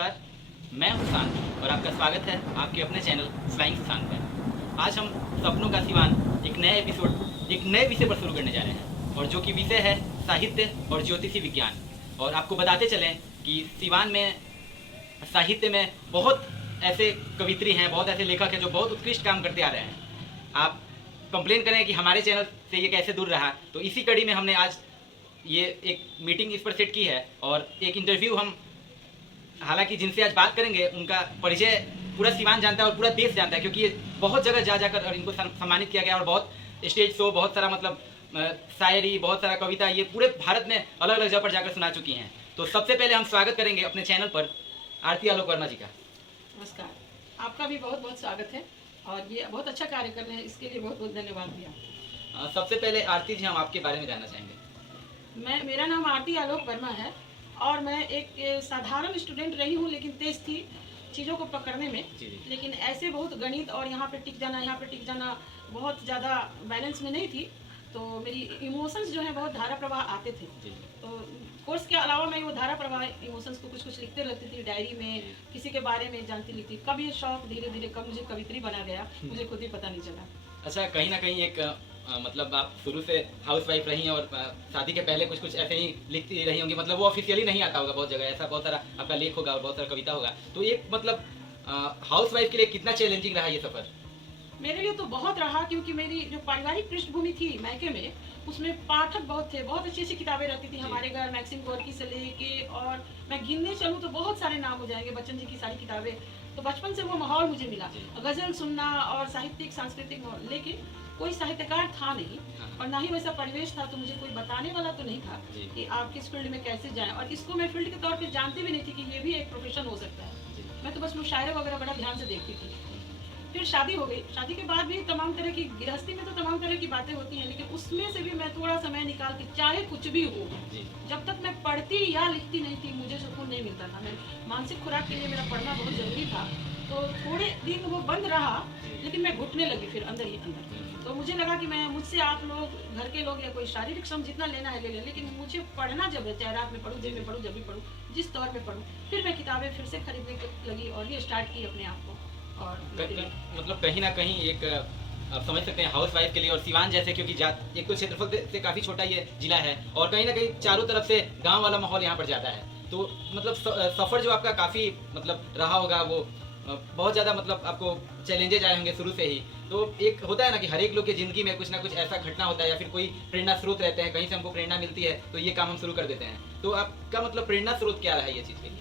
नमस्कार, मैं हूं सुशांत और आपका स्वागत है आपके अपने चैनल फ्लाइंग सुशांत पर। आज हम सपनों का सिवान एक नए एपिसोड एक नए विषय पर शुरू करने जा रहे हैं और जो कि विषय है साहित्य और ज्योतिषी विज्ञान। और आपको बताते चलें कि सिवान में साहित्य में बहुत ऐसे कवित्री हैं, बहुत ऐसे लेखक हैं जो बहुत उत्कृष्ट काम करते आ रहे हैं। आप कंप्लेन करें कि हमारे चैनल से ये कैसे दूर रहा, तो इसी कड़ी में हमने आज ये एक मीटिंग इस पर सेट की है और एक इंटरव्यू हम, हालांकि जिनसे आज बात करेंगे उनका परिचय पूरा सिवान जानता है और पूरा देश जानता है, क्योंकि ये बहुत जगह जा जाकर और इनको सम्मानित किया गया और बहुत स्टेज शो, बहुत सारा मतलब शायरी, बहुत सारा कविता ये पूरे भारत में अलग अलग जगह पर जाकर सुना चुकी हैं। तो सबसे पहले हम स्वागत करेंगे अपने चैनल पर आरती आलोक वर्मा जी का। नमस्कार, आपका भी बहुत बहुत स्वागत है और ये बहुत अच्छा कार्य कर रहे हैं, इसके लिए बहुत बहुत धन्यवाद दिया। सबसे पहले आरती जी, हम आपके बारे में जानना चाहेंगे। मेरा नाम आरती आलोक वर्मा है और मैं एक साधारण स्टूडेंट रही हूँ, लेकिन तेज थी चीज़ों को पकड़ने में। लेकिन ऐसे बहुत गणित और यहाँ पे टिक जाना, यहाँ पे टिक जाना बहुत ज़्यादा बैलेंस में नहीं थी। तो मेरी इमोशंस जो है बहुत धारा प्रवाह आते थे। तो कोर्स के अलावा मैं वो धारा प्रवाह इमोशंस को कुछ कुछ लिखते रहती थी डायरी में, किसी के बारे में जानती लिखती। कब ये शौक धीरे धीरे कब मुझे कवित्री बना गया, मुझे खुद ही पता नहीं चला। अच्छा, कहीं ना कहीं एक मतलब आप शुरू से हाउसवाइफ रही हैं और शादी के पहले कुछ कुछ ऐसे ही लिखती रही होंगी, मतलब वो ऑफिशियली नहीं आता होगा, बहुत जगह ऐसा बहुत सारा आपका लेख होगा और बहुत सारा कविता होगा। तो एक मतलब हाउसवाइफ के लिए कितना चैलेंजिंग रहा ये सफर? मेरे लिए तो बहुत रहा, क्योंकि मेरी जो पारिवारिक पृष्ठभूमि थी मायके में, उसमें पाठक बहुत थे, बहुत अच्छी अच्छी किताबें रहती थी हमारे घर, मैक्सिम गोर्की से लेके, और मैं गिनने चलूँ तो बहुत सारे नाम हो जाएंगे, बच्चन जी की सारी किताबें। तो बचपन से वो माहौल मुझे मिला, गजल सुनना और साहित्यिक सांस्कृतिक माहौल। लेकिन कोई साहित्यकार था नहीं और ना ही वैसा परिवेश था, तो मुझे कोई बताने वाला तो नहीं था कि आप किस फील्ड में कैसे जाएं। और इसको मैं फील्ड के तौर पे जानती भी नहीं थी कि ये भी एक प्रोफेशन हो सकता है। मैं तो बस मुशायरे वगैरह बड़ा ध्यान से देखती थी। फिर शादी हो गई, शादी के बाद भी तमाम तरह की, गृहस्थी में तो तमाम तरह की बातें होती हैं, लेकिन उसमें से भी मैं थोड़ा समय निकाल के, चाहे कुछ भी हो, जब तक मैं पढ़ती या लिखती नहीं थी मुझे सुकून नहीं मिलता था। मैं मानसिक खुराक के लिए मेरा पढ़ना बहुत जरूरी था। तो थोड़े दिन वो बंद रहा, लेकिन मैं घुटने लगी फिर अंदर ही अंदर। तो मुझे लगा कि मैं, मुझसे आप लोग, घर के लोग, या कोई शारीरिक श्रम जितना लेना है ले लें, लेकिन मुझे पढ़ना जब है, चाहे रात में पढ़ूँ, दिन में पढ़ूँ, जब भी पढ़ूँ, जिस दौर में पढ़ूँ। फिर मैं किताबें फिर से खरीदने लगी और ये स्टार्ट की अपने आप को। और मतलब कहीं ना कहीं एक आप समझ सकते हैं हाउस वाइफ के लिए, और सिवान जैसे, क्योंकि एक तो क्षेत्रफल से काफ़ी छोटा ये जिला है और कहीं ना कहीं चारों तरफ से गांव वाला माहौल यहाँ पर जाता है। तो मतलब सफ़र जो आपका काफ़ी मतलब रहा होगा, वो बहुत ज़्यादा मतलब आपको चैलेंजेज आए होंगे शुरू से ही। तो एक होता है ना कि हर एक लोग की ज़िंदगी में कुछ ना कुछ ऐसा घटना होता है या फिर कोई प्रेरणा स्रोत रहते हैं, कहीं से हमको प्रेरणा मिलती है तो ये काम हम शुरू कर देते हैं। तो आपका मतलब प्रेरणा स्रोत क्या रहा है ये चीज़ के लिए?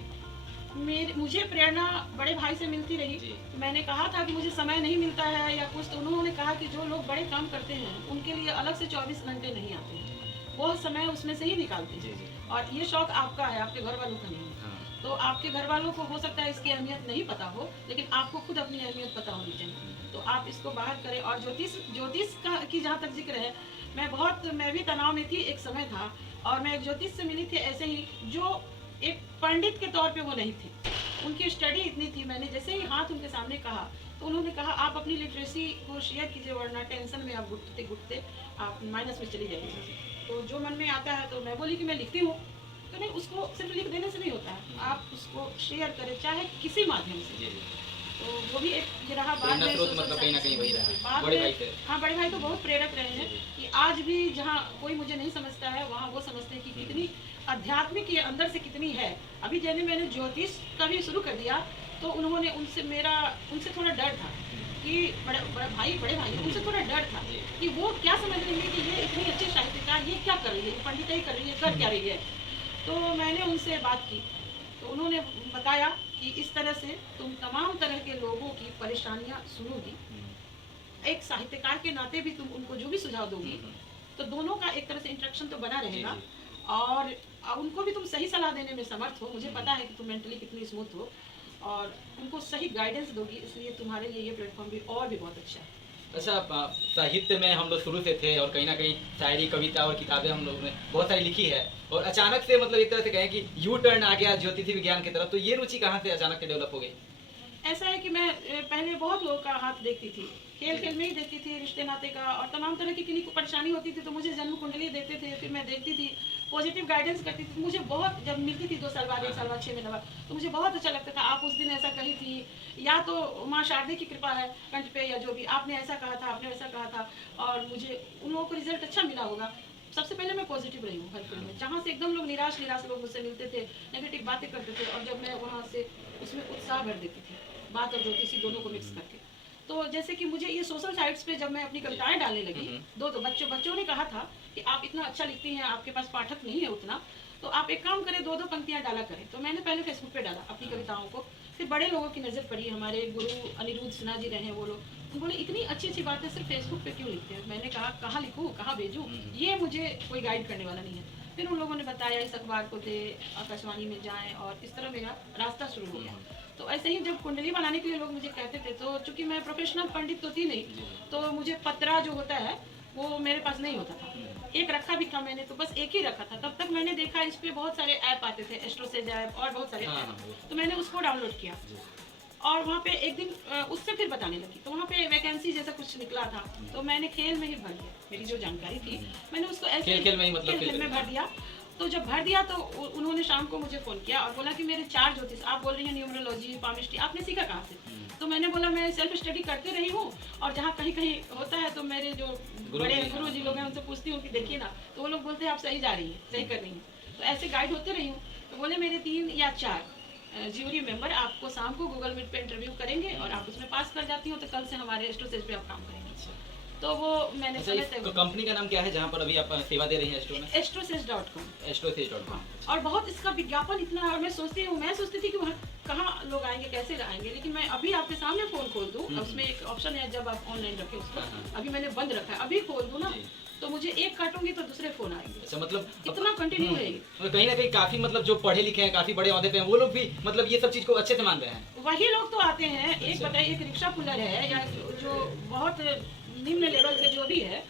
मुझे प्रेरणा बड़े भाई से मिलती रही। तो मैंने कहा था कि मुझे समय नहीं मिलता है या कुछ, तो उन्होंने कहा कि जो लोग बड़े काम करते हैं उनके लिए अलग से 24 घंटे नहीं आते हैं, वो समय उसमें से ही निकालते हैं। और ये शौक आपका है, आपके घर वालों का नहीं है। तो आपके घर वालों को हो सकता है इसकी अहमियत नहीं पता हो, लेकिन आपको खुद अपनी अहमियत पता होनी चाहिए। तो आप इसको बाहर करें। और ज्योतिष की जहाँ तक जिक्र है, मैं भी तनाव में थी, एक समय था, और मैं एक ज्योतिष से मिली थी ऐसे ही, जो एक पंडित के तौर पे वो नहीं थी, उनकी स्टडी इतनी थी। मैंने जैसे ही हाथ उनके सामने कहा तो उन्होंने कहा आप अपनी लिटरेसी को शेयर कीजिए, वरना टेंशन में आप घुटते घुटते आप माइनस में चली जाएगी। तो जो मन में आता है, तो मैं बोली कि मैं लिखती हूँ। तो नहीं, उसको सिर्फ लिख देने से नहीं होता है, आप उसको शेयर करें, चाहे किसी माध्यम से। तो वो भी एक ये रहा। बाद में मतलब कहीं ना कहीं वही रहा। बड़े भाई थे। हाँ, बड़े भाई तो बहुत प्रेरक रहे हैं कि आज भी जहाँ कोई मुझे नहीं समझता है, वहाँ वो समझते हैं कि कितनी आध्यात्मिक ये अंदर से कितनी है। अभी जैसे मैंने ज्योतिष का भी शुरू कर दिया, तो उन्होंने उनसे थोड़ा डर था कि बड़े भाई उनसे थोड़ा डर था कि वो क्या समझ लेंगे कि ये इतनी अच्छी साहित्यकार, ये क्या कर रही है, पंडिताई कर रही है, कर क्या रही है। तो मैंने उनसे बात की, तो उन्होंने बताया कि इस तरह से तुम तमाम तरह के लोगों की परेशानियां सुनोगी, एक साहित्यकार के नाते भी तुम उनको जो भी सुझाव दोगी, तो दोनों का एक तरह से इंटरेक्शन तो बना रहेगा, और उनको भी तुम सही सलाह देने में समर्थ हो। मुझे पता है कि तुम मेंटली कितनी स्मूथ हो, और उनको सही गाइडेंस दोगी, इसलिए तुम्हारे लिए ये प्लेटफॉर्म भी और भी बहुत अच्छा है। अच्छा, साहित्य में हम लोग शुरू से थे और कहीं ना कहीं शायरी, कविता और किताबें हम लोगों ने बहुत सारी लिखी है, और अचानक से मतलब एक तरह से कहें कि यू टर्न आ गया ज्योतिषी विज्ञान की तरफ। तो ये रुचि कहाँ से अचानक से डेवलप हो गई? ऐसा है कि मैं पहले बहुत लोगों का हाथ देखती थी, खेल में ही देखती थी, रिश्ते नाते का, और तमाम तरह की किन्हीं को परेशानी होती थी तो मुझे जन्म कुंडली देते थे, फिर मैं देखती थी पॉजिटिव गाइडेंस करती थी। मुझे बहुत, जब मिलती थी 2 साल बाद, 1 साल बाद, 6 महीने बाद, तो मुझे बहुत अच्छा लगता था। आप उस दिन ऐसा कही थी, या तो माँ शारदे की कृपा है कंठ पे, या जो भी आपने ऐसा कहा था, आपने वैसा कहा था, और मुझे उन लोगों को रिजल्ट अच्छा मिला होगा। सबसे पहले मैं पॉजिटिव रही हूँ हर फील्ड में। जहाँ से एकदम लोग निराश लोग मुझसे मिलते थे, नेगेटिव बातें करते थे, और जब मैं वहाँ से उसमें उत्साह भर देती थी, बात और ज्योतिषी दोनों को मिक्स करके। तो जैसे कि मुझे ये सोशल साइट्स पे जब मैं अपनी कविताएं डालने लगी, दो बच्चों ने कहा था कि आप इतना अच्छा लिखती हैं, आपके पास पाठक नहीं है उतना, तो आप एक काम करें, 2 पंक्तियां डाला करें। तो मैंने पहले फेसबुक पे डाला अपनी कविताओं को, फिर बड़े लोगों की नज़र पड़ी, हमारे गुरु अनिरुद्ध सिन्हा जी रहे, वो लोग तो बोले इतनी अच्छी अच्छी बातें सिर्फ फेसबुक पे क्यों लिखते हैं। मैंने कहा कहाँ लिखूँ, कहाँ भेजूँ, ये मुझे कोई गाइड करने वाला नहीं है। फिर उन लोगों ने बताया इस अखबार को दे, आकाशवाणी में जाएं, और इस तरह मेरा रास्ता शुरू हो गया। तो ऐसे ही जब कुंडली बनाने के लिए लोग मुझे कहते थे, तो चूंकि मैं प्रोफेशनल पंडित तो थी नहीं, तो मुझे पत्रा जो होता है वो मेरे पास नहीं होता था। एक रखा भी था मैंने, तो बस एक ही रखा था। तब तक मैंने देखा इस पे बहुत सारे ऐप आते थे, एस्ट्रोसेज ऐप और बहुत सारे ऐप, तो मैंने उसको डाउनलोड किया, और वहाँ पे एक दिन उससे फिर बताने लगी, तो वहाँ पे वैकेंसी जैसा कुछ निकला था, तो मैंने खेल में ही भर दिया। मेरी जो जानकारी थी मैंने उसको ऐसे खेल में ही मतलब खेल में भर दिया। तो जब भर दिया तो उन्होंने शाम को मुझे फोन किया और बोला कि मेरे 4 ज्योतिष, आप बोल रही हैं न्यूमरोलॉजी, पामिस्ट्री, आपने सीखा कहाँ से? तो मैंने बोला मैं सेल्फ स्टडी करते रही हूँ, और जहाँ कहीं कहीं होता है तो मेरे जो बड़े गुरु जी लोग हैं उनसे पूछती हूँ कि देखिए ना, तो वो लोग बोलते हैं आप सही जा रही हैं, सही कर रही हैं। तो ऐसे गाइड होते रही हूँ। तो बोले मेरे 3 या 4 ज्यूरी मेंबर आपको शाम को गूगल मीट पे इंटरव्यू करेंगे, और आप उसमें पास कर जाती हो तो कल से हमारे एस्ट्रोसेज पे आप काम करेंगे। तो वो मैंने तो कंपनी का नाम क्या है जहाँ पर अभी आप सेवा दे रही हैं एस्ट्रो में? Astrosage.com। Astrosage.com। और बहुत इसका विज्ञापन इतना है, और मैं सोचती थी कि वहाँ कहाँ लोग आएंगे, कैसे आएंगे, लेकिन मैं अभी आपके सामने फोन खोल दूँ, उसमें एक ऑप्शन है जब आप ऑनलाइन रखें उसको, अभी मैंने बंद रखा है, अभी खोल दूँ ना तो मुझे एक काटूंगी तो दूसरे फोन आएंगे। अच्छा, मतलब इतना कंटिन्यू रहेगी। कहीं ना कहीं काफी मतलब जो पढ़े लिखे हैं, काफी बड़े ओहदे पे हैं, वो लोग भी मतलब ये सब चीज को अच्छे से मान रहे हैं। वही लोग तो आते हैं। एक बताइए, एक रिक्शा पुलर है या जो बहुत निम्न लेवल के जो भी है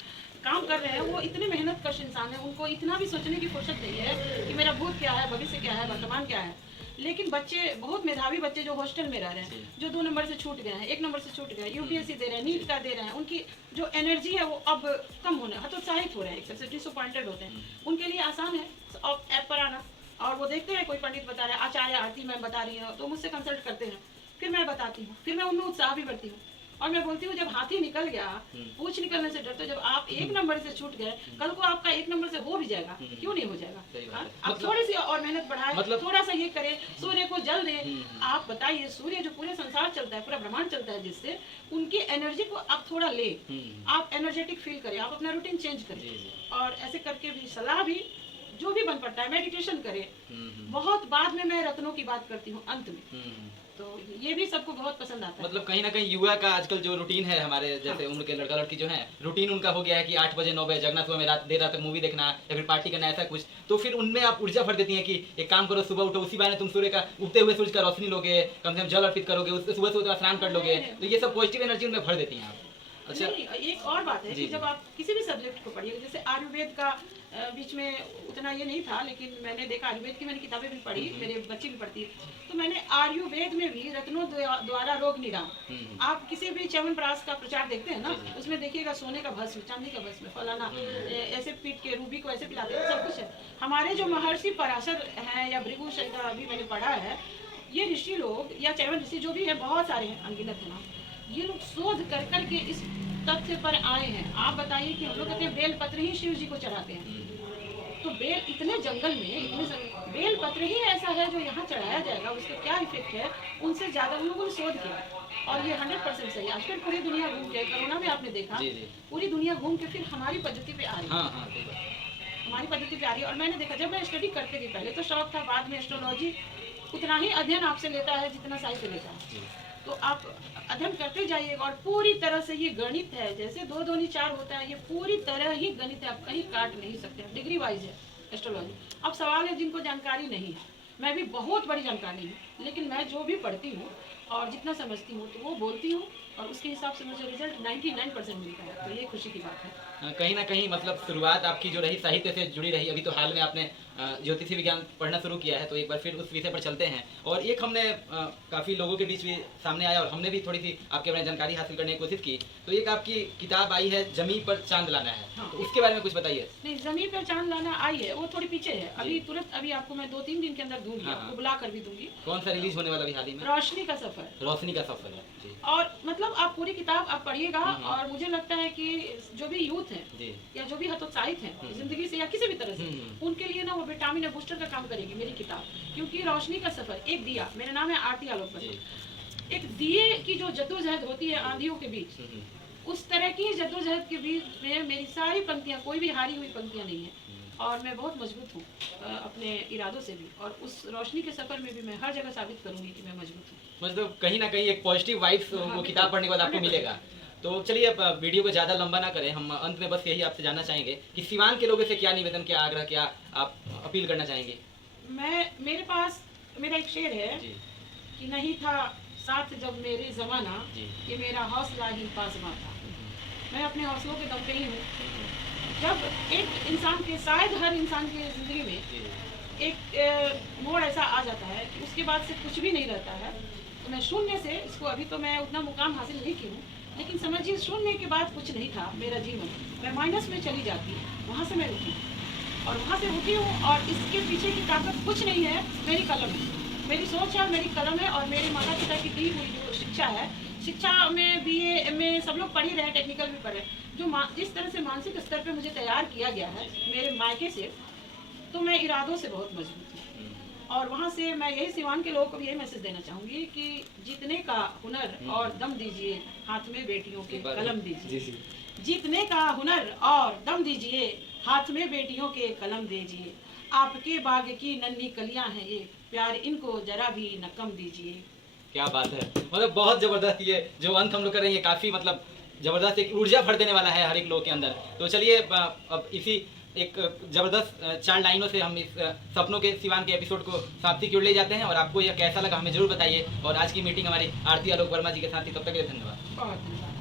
काम कर रहे हैं, वो इतने मेहनत कश इंसान है, उनको इतना भी सोचने की फुर्सत नहीं है कि मेरा भूत क्या है, भविष्य क्या है, वर्तमान क्या है। लेकिन बच्चे, बहुत मेधावी बच्चे जो हॉस्टल में रह रहे हैं, जो 2 नंबर से छूट गए हैं, 1 नंबर से छूट गए, यूपीएससी दे रहे हैं, नीट का दे रहे हैं, उनकी जो एनर्जी है वो अब कम होने, हतोत्साहित हो रहे हैं, एक तरह से डिसअपॉइंटेड होते हैं। उनके लिए आसान है ऐप पर आना, और वो देखते हैं कोई पंडित बता रहा है, आचार्य आरती मैम बता रही है, तो मुझसे कंसल्ट करते हैं, फिर मैं बताती हूँ, फिर मैं उनमें उत्साह भी बढ़ती हूँ, और मैं बोलती हूँ जब हाथी निकल गया, पूछ निकलने से डरते, जब आप 1 नंबर से छूट गए, कल को आपका 1 नंबर से हो भी जाएगा, क्यों नहीं हो जाएगा? आप थोड़ी सी और मेहनत बढ़ाए, थोड़ा सा ये करें, सूर्य को जल दें। आप बताइए, सूर्य जो पूरे संसार चलता है, पूरा ब्रह्मांड चलता है, जिससे उनकी एनर्जी को आप थोड़ा ले, आप एनर्जेटिक फील करें, आप अपना रूटीन चेंज करें, और ऐसे करके भी सलाह भी जो भी बन पड़ता है, मेडिटेशन करें। बहुत बाद में मैं रत्नों की बात करती हूँ अंत में, तो ये भी सबको बहुत पसंद आता है। मतलब कहीं ना कहीं युवा का आजकल जो रूटीन है, हमारे जैसे उम्र के लड़का लड़की जो है, रूटीन उनका हो गया है कि 8 बजे 9 बजे जगना, सुबह में देर रात तक मूवी देखना या फिर पार्टी करना, ऐसा कुछ। तो फिर उनमें आप ऊर्जा भर देती हैं कि एक काम करो, सुबह उठो, उसी बहाने तुम सूर्य का उगते हुए सूरज का रोशनी लोगे, कम से कम जल अर्पित करोगे, उससे सुबह सुबह स्नान कर लोगे, तो ये सब पॉजिटिव एनर्जी उनमें भर देती हैं आप। अच्छा, एक और बात है कि जब आप किसी भी सब्जेक्ट को पढ़िए, जैसे आयुर्वेद का बीच में उतना ये नहीं था, लेकिन मैंने देखा, आयुर्वेद की मैंने किताबें भी पढ़ी, मेरे बच्चे भी पढ़ती है, तो मैंने आयुर्वेद में भी रत्नों द्वारा रोग निदान, आप किसी भी च्यवनप्राश का प्रचार देखते हैं ना, उसमें देखिएगा सोने का भस्म, चांदी का भस्म, फलाना ऐसे पीट के रूबी को ऐसे पिलाते हैं, सब कुछ है। हमारे जो महर्षि पराशर हैं या भृगु शंकर, अभी मैंने पढ़ा है, ये ऋषि लोग या च्यवन ऋषि जो भी है, बहुत सारे हैं, अनगिनत है ना, ये लोग शोध कर करके इस तथ्य पर आए हैं। आप बताइए कि हम लोग कहते हैं बेल पत्र ही शिव जी को चढ़ाते हैं, तो बेल इतने जंगल में बेल पत्र ही ऐसा है जो यहाँ चढ़ाया जाएगा, उसका क्या इफेक्ट है, उनसे ज्यादा उन लोगों ने शोध किया, और ये 100% सही। आज फिर पूरी दुनिया घूम के, कोरोना में आपने देखा, पूरी दुनिया घूम के फिर हमारी पद्धति पे आ रही है, हमारी पद्धति पे आ रही है। और मैंने देखा, जब मैं स्टडी करते थी, पहले तो शौक था, बाद में एस्ट्रोलॉजी उतना ही अध्ययन आपसे लेता है जितना साहित्य लेता है, तो आप अध्ययन करते जाइए, और पूरी तरह से ये गणित है, जैसे 2 दूनी 4 होता है, ये पूरी तरह ही गणित है, आप कहीं काट नहीं सकते, डिग्री वाइज है एस्ट्रोलॉजी। अब सवाल है जिनको जानकारी नहीं है, मैं भी बहुत बड़ी जानकारी है, लेकिन मैं जो भी पढ़ती हूँ और जितना समझती हूँ तो वो बोलती हूँ और उसके हिसाब से मुझे रिजल्ट 99% मिलता है, तो ये खुशी की बात है। कहीं ना कहीं मतलब शुरुआत आपकी जो रही साहित्य से जुड़ी रही। अभी तो हाल में आपने ज्योतिषी विज्ञान पढ़ना शुरू किया है, तो एक बार फिर उस विषय पर चलते हैं। और एक हमने काफ़ी लोगों के बीच भी सामने आया और हमने भी थोड़ी सी आपके बारे में जानकारी हासिल करने की कोशिश की। तो एक आपकी किताब आई है जमीन पर चांद लाना है, हाँ। तो उसके बारे में कुछ बताइए। नहीं, जमीन पर चांद लाना आई है, वो थोड़ी पीछे है। अभी तुरंत अभी आपको मैं 2-3 दिन के अंदर दूंगी, हाँ, आपको बुला कर भी दूंगी। कौन सा रिलीज होने वाला अभी हाल ही में? रोशनी का सफर। रोशनी का सफर है जी। और मतलब आप पूरी किताब आप पढ़िएगा और मुझे लगता है कि जो भी यूथ है जी। या जो भी हतोत्साहित है जिंदगी से या किसी भी तरह से, उनके लिए ना वो विटामिन या बूस्टर का काम करेगी मेरी किताब। क्योंकि रोशनी का सफर, एक दिया, मेरा नाम है आरती आलोक वर्मा। एक दिए की जो जद्दोजहद होती है आंधियों के बीच, उस तरह की जद्दोजहद के बीच में मेरी सारी पंक्तियां, कोई भी हारी हुई पंक्तियां नहीं है और मैं बहुत मजबूत हूँ अपने इरादों से भी। और उस रोशनी के सफर में भी मैं हर जगह साबित करूंगी कि मैं मजबूत हूँ। मतलब कहीं ना कहीं एक पॉजिटिव वाइब्स वो किताब पढ़ने के बाद आपको मिलेगा। तो चलिए अब वीडियो को ज़्यादा लंबा ना करें, हम अंत में बस यही आपसे जानना चाहेंगे कि सिवान के लोगों से क्या निवेदन, क्या आग्रह, क्या आप अपील करना चाहेंगे? मेरे पास मेरा एक शेर है जी कि नहीं था साथ जब मेरे जमाना, जी। ये मेरा हौसला ही पासमा था। मैं अपने हौसलों के दम पे ही हूँ। जब एक इंसान के, शायद हर इंसान की जिंदगी में एक मोड़ ऐसा आ जाता है कि उसके बाद से कुछ भी नहीं रहता है, तो मैं शून्य से इसको, अभी तो मैं उतना मुकाम हासिल नहीं की हूँ, लेकिन समझिए शून्य के बाद कुछ नहीं था मेरा जीवन। मैं माइनस में चली जाती, वहाँ से मैं उठी और वहाँ से उठी हूँ। और इसके पीछे की ताकत कुछ नहीं है, मेरी कलम है, मेरी सोच है, मेरी कलम है और मेरे माता पिता की दी हुई जो शिक्षा है। शिक्षा में BA MA सब लोग पढ़ ही रहे, टेक्निकल भी पढ़े। जो जिस तरह से मानसिक स्तर पे मुझे तैयार किया गया है मेरे मायके से, तो मैं इरादों से बहुत मजबूत हूँ। और वहाँ से मैं यही सिवान के लोगों को भी यही मैसेज देना चाहूँगी कि जीतने का हुनर और दम दीजिए, हाथ में बेटियों के कलम दीजिए। जीतने का हुनर और दम दीजिए, हाथ में बेटियों के कलम दीजिए। आपके बाग की नन्ही कलियां हैं ये, प्यार इनको जरा भी न कम दीजिए। क्या बात है, मतलब बहुत जबरदस्त। ये जो अंत हम लोग कर रहे हैं काफ़ी मतलब जबरदस्त, एक ऊर्जा भर देने वाला है हर एक लोग के अंदर। तो चलिए अब इसी एक जबरदस्त 4 लाइनों से हम इस सपनों के सिवान के एपिसोड को समाप्ति की ओर ले जाते हैं। और आपको यह कैसा लगा हमें जरूर बताइए। और आज की मीटिंग हमारी आरती आलोक वर्मा जी के साथ थी, तब तक के लिए धन्यवाद। बहुत धन्यवाद।